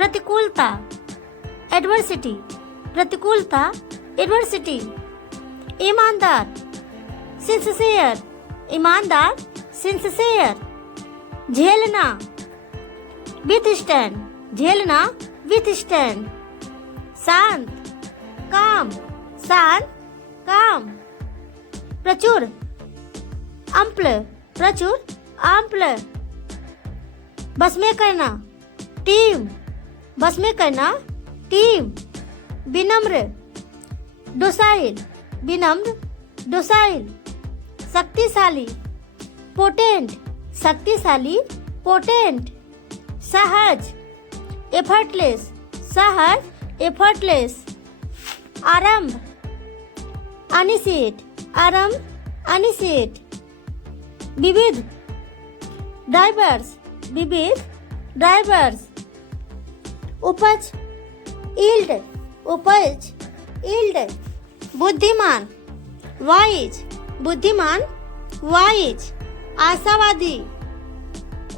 प्रतिकूलता, adversity, प्रतिकूलता, adversity. ईमानदार, sincere, ईमानदार, sincere. झेलना, विथस्टैंड, झेलना, विथस्टैंड। शांत, काम, शांत, काम। प्रचुर, अम्ल, प्रचुर, अम्ल। बस में करना, टीम, बस में करना, टीम। विनम्र, डोसाइल, विनम्र, डोसाइल। शक्तिशाली, पोटेंट, शक्तिशाली, पोटेंट। सहज, एफर्टलेस, सहज, एफर्टलेस। आरंभ, अनिश्चित, आरंभ, अनिश्चित। विविध, डाइवर्स, विविध, डाइवर्स। उपज, यील्ड, उपज, यील्ड। बुद्धिमान, वाइज, बुद्धिमान, वाइज। आशावादी,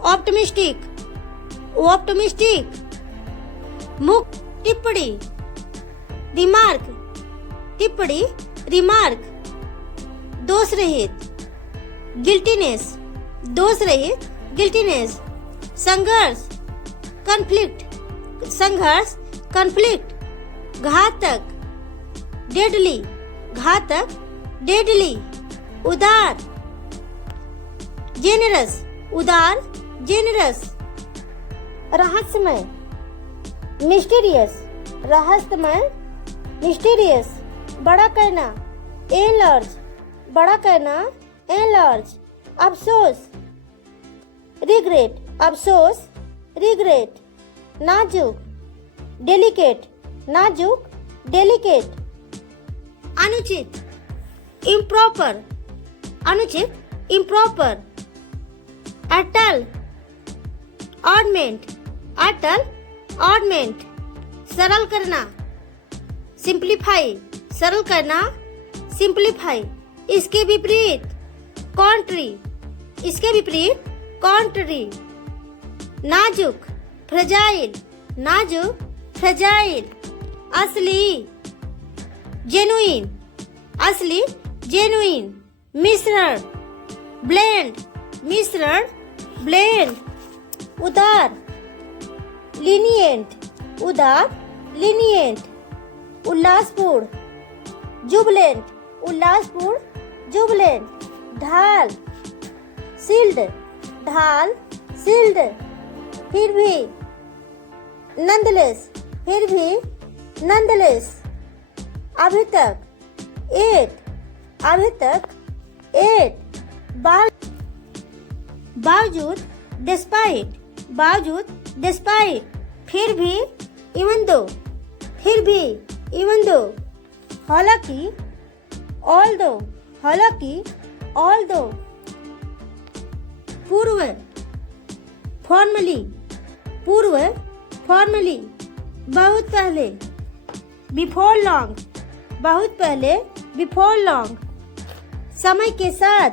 ऑप्टिमिस्टिक, ऑप्टिमिस्टिक। मुक्त, टिप्पणी, रिमार्क, टिप्पणी, रिमार्क। दोष रहित, गिल्टीनेस, दोष रहित, गिल्टीनेस। संघर्ष, कॉन्फ्लिक्ट, संघर्ष, कॉन्फ्लिक्ट। घातक, डेडली, घातक, डेडली। उदार, जेनरस, उदार, जेनरस। रहस्यमय, मिस्टीरियस, रहस्यमय, मिस्टीरियस। बड़ा करना, एनलार्ज, बड़ा करना, एनलार्ज। अफसोस, रिग्रेट, अफसोस, रिग्रेट। नाजुक, डेलिकेट, नाजुक, डेलिकेट। अनुचित, इम्प्रॉपर, अनुचित, इम्प्रॉपर। अटल, ऑर्नमेंट, अटल, ऑर्नमेंट। सरल करना, सिंप्लीफाई, सरल करना, सिंप्लीफाई। इसके विपरीत, कॉन्ट्री, इसके विपरीत, कॉन्ट्री। नाजुक, फ्रेजाइल, नाजुक, फ्रेजाइल। असली, जेनुइन, असली, जेनुइन। मिश्रण, ब्लेंड, मिश्रण, ब्लेंड। उदार, लीनिएंट, उदार, लीनिएंट। उल्लासपूर्ण, जुबलेंट, उल्लासपूर्ण, जुबलेंट। ढाल, शील्ड, ढाल, शील्ड। फिर भी, नंदलेस, फिर भी, नंदलेस। अभी तक, एट, अभी तक, एट। बावजूद, डिस्पाइट, बावजूद, डिस्पाइट। फिर भी, इवन दो, फिर भी, इवन दो। हालांकि, ऑल दो, हालांकि, ऑल दो। पूर्व, फॉर्मली, पूर्व, फॉर्मली। बहुत पहले, बिफोर लॉन्ग, बहुत पहले, बिफोर लॉन्ग। समय के साथ,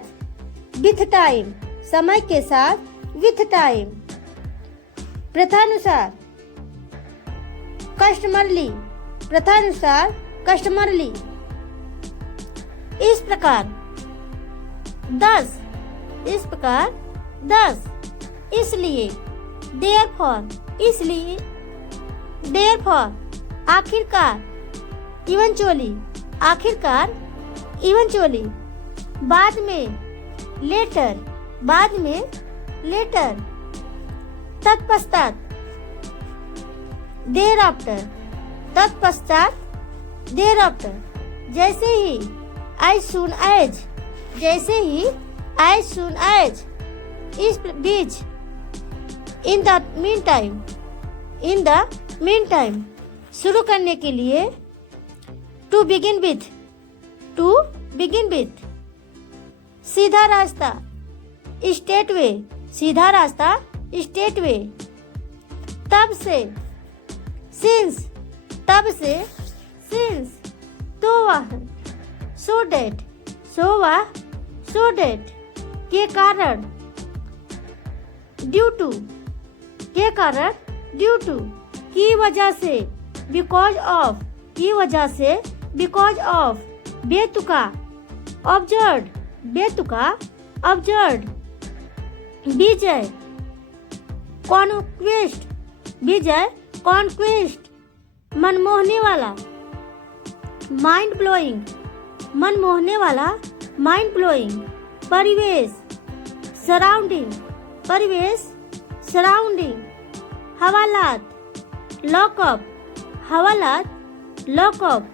विथ टाइम, समय के साथ, विथ टाइम। प्रथानुसार, कस्टमरली, प्रथानुसार, कस्टमरली। इस प्रकार, 10, इस प्रकार, 10। इसलिए, देयरफॉर, इसलिए, देयरफॉर। आखिरकार, इवेंचुअली, आखिरकार, इवेंचुअली। बाद में, लेटर, बाद में, लेटर। तत्पश्चात, देर आफ्टर, तत्पश्चात, देर आफ्टर। जैसे ही, एज सून एज, जैसे ही, एज सून एज। इस बीच, in the meantime, in the meantime. शुरू करने के लिए, to begin with, to begin with. सीधा रास्ता, स्टेट वे, सीधा रास्ता, स्टेट वे। तब से, सिंस, तब से, सिंस। तो वह, सो डेट, सो वह, सो डेट। के कारण, ड्यू टू, के कारण, ड्यू टू। की वजह से, बिकॉज ऑफ, की वजह से, बिकॉज ऑफ, बेतुका, ऑब्जर्व, बेतुका, ऑब्जर्व, विजय, कॉन्क्वेस्ट, विजय, कॉन्क्वेस्ट, मनमोहने वाला, माइंड ब्लोइंग, मनमोहने वाला, माइंड ब्लोइंग, परिवेश, सराउंडिंग, परिवेश, सराउंडिंग, हवालात, लॉकअप, हवालात, लॉकअप,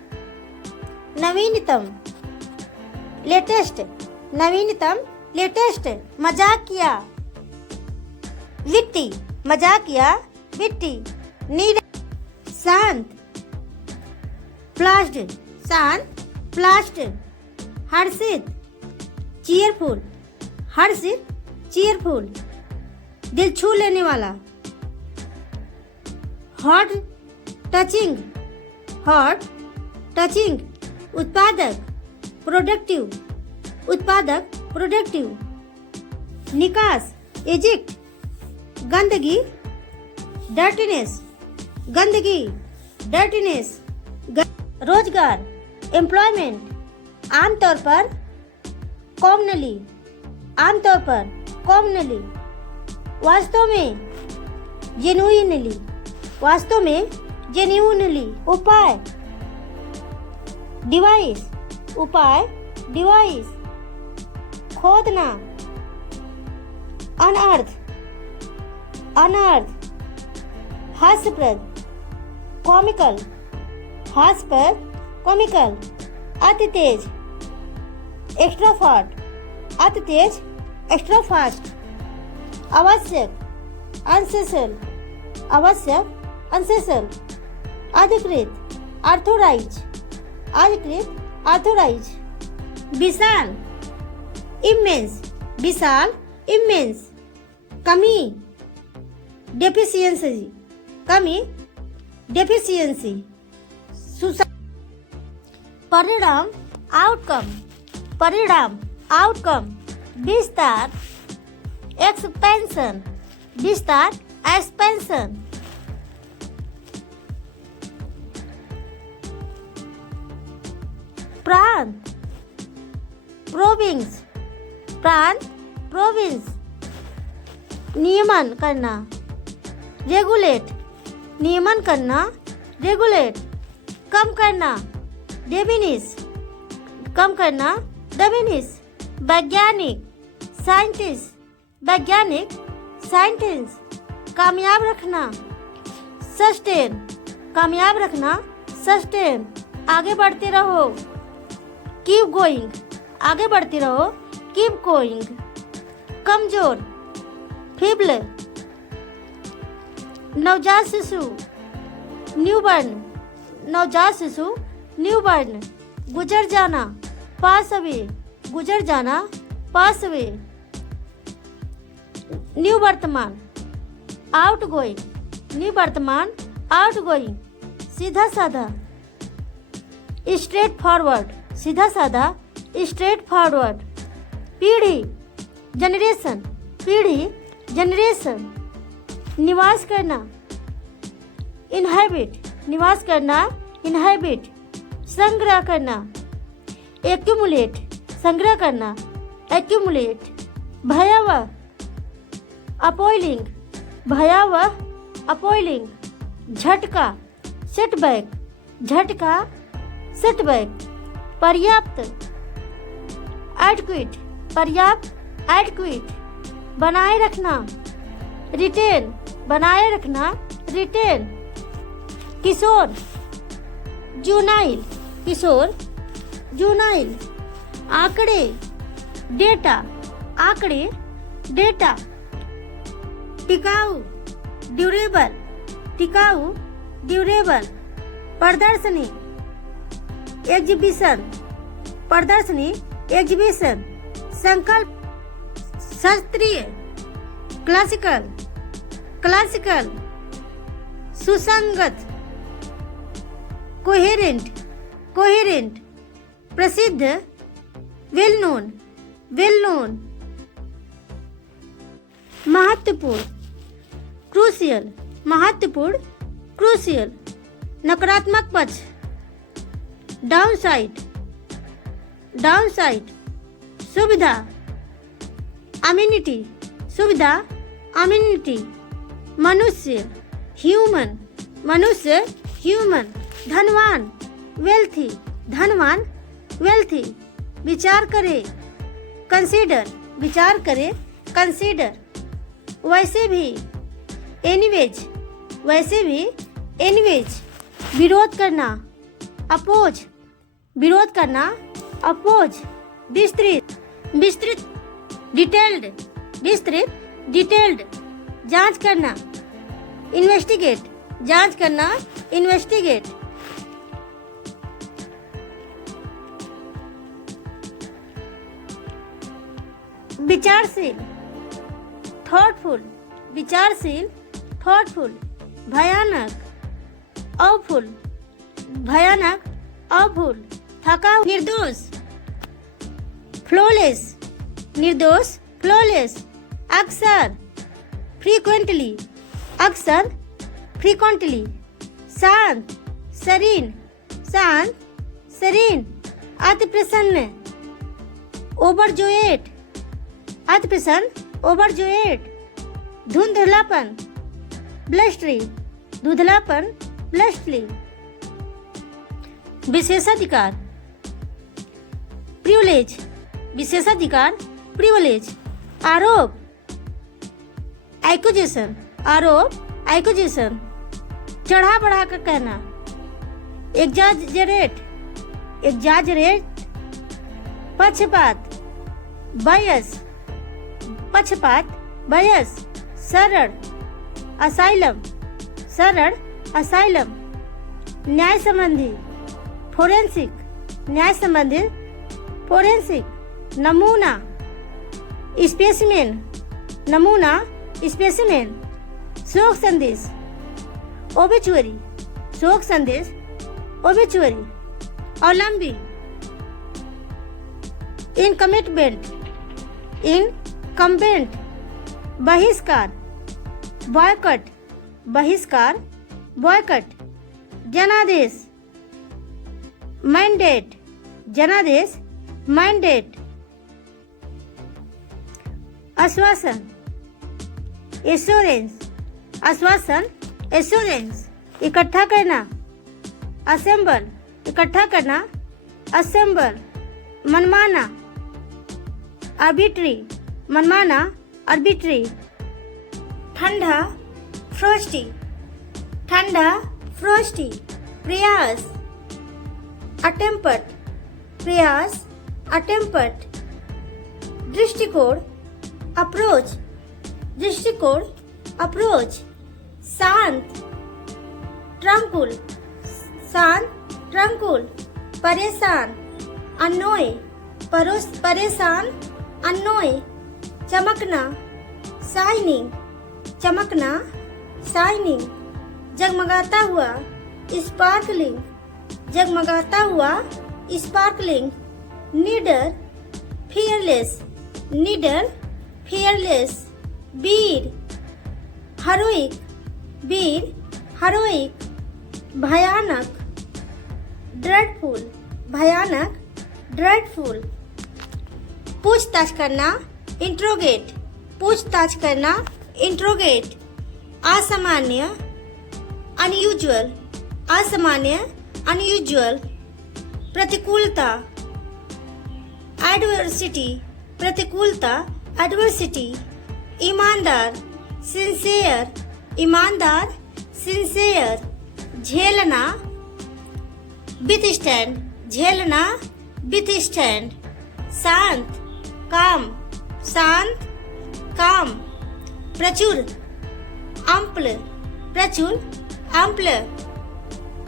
नवीनतम, लेटेस्ट, नवीनतम, लेटेस्ट, मजाकिया, विट्टी, मजाकिया, विट्टी, नीड, शांत, प्लास्ड, शांत, प्लास्ड, हर्षित, चीयरफुल, हर्षित, चीयरफुल, दिल छू लेने वाला, हॉट टचिंग, हॉट टचिंग, उत्पादक, प्रोडक्टिव, उत्पादक, प्रोडक्टिव, निकास, इजिक्ट, गंदगी, डर्टीनेस, गंदगी, डर्टीनेस, रोजगार, एम्प्लॉयमेंट, आमतौर पर, कॉमनली, आमतौर पर, कॉमनली, वास्तव में, जेन्युइनली, वास्तव में, जेन्युइनली, उपाय, डिवाइस, उपाय, डिवाइस, खोदना, अनअर्थ, अनर्थ, हास्यप्रद, कॉमिकल, हास्यप्रद, कॉमिकल, अति तेज, एक्स्ट्रा फास्ट, अति तेज, एक्स्ट्रा फास्ट, आवश्यक, अनसेसल, आवश्यक, अनसेसल, अधिकृत, ऑथोराइज, अधिकृत, ऑथोराइज, विशाल, इमेंस, विशाल, इमेंस, कमी, डेफिशिएंसी, कमी, डेफिशिएंसी, परिणाम, आउटकम, परिणाम, आउटकम, विस्तार, एक्सपेंशन, विस्तार, एक्सपेंशन, प्रांत, प्रोविंस, प्रांत, प्रोविंस, नियमन करना, रेगुलेट, नियमन करना, रेगुलेट, कम करना, डिमिनिश, कम करना, डिमिनिश, वैज्ञानिक, साइंटिस्ट, वैज्ञानिक, साइंटिस्ट, कामयाब रखना, सस्टेन, कामयाब रखना, सस्टेन, आगे बढ़ते रहो, कीप गोइंग, आगे बढ़ते रहो, कीप गोइंग, कमजोर, फीबल, नवजात शिशु, न्यूबर्न, नवजात शिशु, न्यूबर्न, गुजर जाना, पास अवे, गुजर जाना, पास अवे, न्यू वर्तमान, आउट गोइंग, न्यू वर्तमान, आउट गोइंग, सीधा साधा, स्ट्रेट फॉरवर्ड, सीधा साधा, स्ट्रेट फॉरवर्ड, पीढ़ी, जनरेशन, पीढ़ी, जनरेशन, निवास करना, इनहैबिट, निवास करना, इनहैबिट, संग्रह करना, एक्यूमुलेट, संग्रह करना, एक्यूमुलेट, भयावह, अपॉइलिंग, भयावह, अपॉइलिंग, झटका, सेटबैक, झटका, सेटबैक, पर्याप्त, एडक्विट, पर्याप्त, एडक्विट, बनाए रखना, रिटेन, बनाए रखना, रिटेन, किशोर, जूनाइल, किशोर, जूनाइल, आंकड़े, डेटा, आंकड़े, डेटा, टिकाऊ, ड्यूरेबल, टिकाऊ, ड्यूरेबल, प्रदर्शनी, एग्जीबिशन, प्रदर्शनी, एग्जीबिशन, संकल्प, शास्त्रीय, क्लासिकल, क्लासिकल, सुसंगत, कोहेरेंट, कोहेरेंट, प्रसिद्ध, वेल नोन, वेल नोन, महत्वपूर्ण, क्रूशियल, महत्वपूर्ण, क्रूशियल नकारात्मक पक्ष, डाउनसाइड, डाउनसाइड, सुविधा, अम्यूनिटी, सुविधा, अम्यूनिटी, मनुष्य, ह्यूमन, मनुष्य, ह्यूमन, धनवान, वेल्थी, धनवान, वेल्थी, विचार करे, कंसीडर, विचार करे, कंसीडर, वैसे भी, एनीवेज, वैसे भी, एनीवेज, विरोध करना, अपोज, विरोध करना, अपोज, विस्तृत, विस्तृत, डिटेल्ड, विस्तृत, डिटेल्ड, जांच करना, इन्वेस्टिगेट, जांच करना, इन्वेस्टिगेट, विचारशील, थॉटफुल, विचारशील, थॉटफुल, भयानक, अवफुल, भयानक, अवफुल, थका, निर्दोष, फ्लॉलेस, निर्दोष, फ्लॉलेस, अक्सर, फ्रीक्वेंटली, अक्सर, फ्रीक्वेंटली, शांत, सरीन, शांत, सरीन, अति प्रसन्न, ओवरजोएट, अति प्रसन्न, ओवरजोएट, धुंधलापन, ब्लस्टरी, धुंधलापन, ब्लस्टरी, विशेषाधिकार, प्रिविलेज, विशेषाधिकार, प्रिविलेज, आरोप, एक्यूजेशन, आरोप, एक्यूजेशन, चढ़ा बढ़ा कर कहना, एग्जाजरेट, एग्जाजरेट, पक्षपात, बायस, पक्षपात, बायस, सरल, असाइलम, सरल, असाइलम, न्याय संबंधी, फोरेंसिक, न्याय संबंधी, फोरेंसिक, नमूना, स्पेसिमेन, नमूना, स्पेसिमेन, शोक संदेश, ओबिचुअरी, शोक संदेश, ओबिचुअरी, अवलंबी, इनकमिटमेंट, इनकम्बेंट, बहिष्कार, बॉयकट, बहिष्कार, बॉयकट, जनादेश, मैंडेट, जनादेश, मैंडेट, आश्वासन, एश्योरेंस, आश्वासन, एश्योरेंस, इकट्ठा करना, असेंबल, इकट्ठा करना, असेंबल, मनमाना, आर्बिट्री, मनमाना, आर्बिट्री, ठंडा, फ्रोस्टी, ठंडा, फ्रोस्टी, प्रयास, अटेम्पट, प्रयास, अटेम्पट, दृष्टिकोण, अप्रोच, दृष्टिकोण, अप्रोच, शांत, ट्रंकुल, शांत, ट्रंकुल, परेशान, अनोय, परेशान, अनोय, चमकना, शाइनिंग, चमकना, शाइनिंग, जगमगाता हुआ, स्पार्कलिंग, जगमगाता हुआ, स्पार्कलिंग, नीडर, फियरलेस, नीडर, फियरलेस, वीर, हेरोइक, वीर, हेरोइक, भयानक, ड्रेडफुल, भयानक, ड्रेडफुल, पूछताछ करना, इंट्रोगेट, पूछताछ करना, इंट्रोगेट, असामान्य, अनयूजुअल, असामान्य, अनयूजुअल, प्रतिकूलता, एडवर्सिटी, प्रतिकूलता, एडवर्सिटी, ईमानदार, सिंसियर, ईमानदार, सिंसियर, झेलना, विथस्टैंड, झेलना, विथस्टैंड, शांत, काम, शांत, काम, प्रचुर, अम्ल, प्रचुर, अम्ल,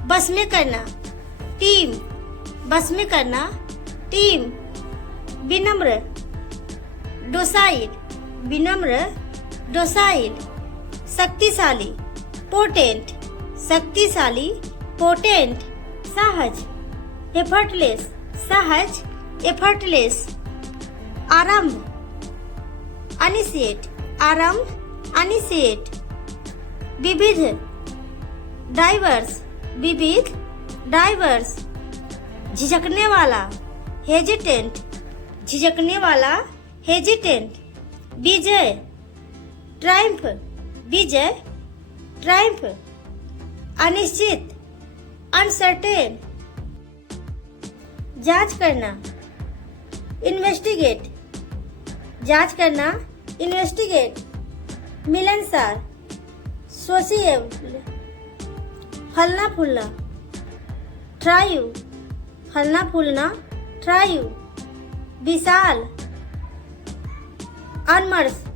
बस में करना, टीम, बस में करना, टीम, विनम्र, डोसाइल, विनम्र, डोसाइल, शक्तिशाली, पोटेंट, शक्तिशाली, पोटेंट, सहज, एफर्टलेस, सहज, एफर्टलेस, आरंभ, अनिशिएट, आरंभ, अनिशिएट, विविध, डाइवर्स, विविध, डाइवर्स। झिझकने वाला, हेजिटेंट, झिझकने वाला, हेजिटेंट। विजय, ट्रायम्फ, विजय, ट्रायम्फ। अनिश्चित, अनसर्टेन। जांच करना, इन्वेस्टिगेट, जांच करना, इन्वेस्टिगेट। मिलनसार, सोशिएबल। फलना फूलना, ट्रायू, फलना फूलना, ट्रायू। विशाल, अनमर्स,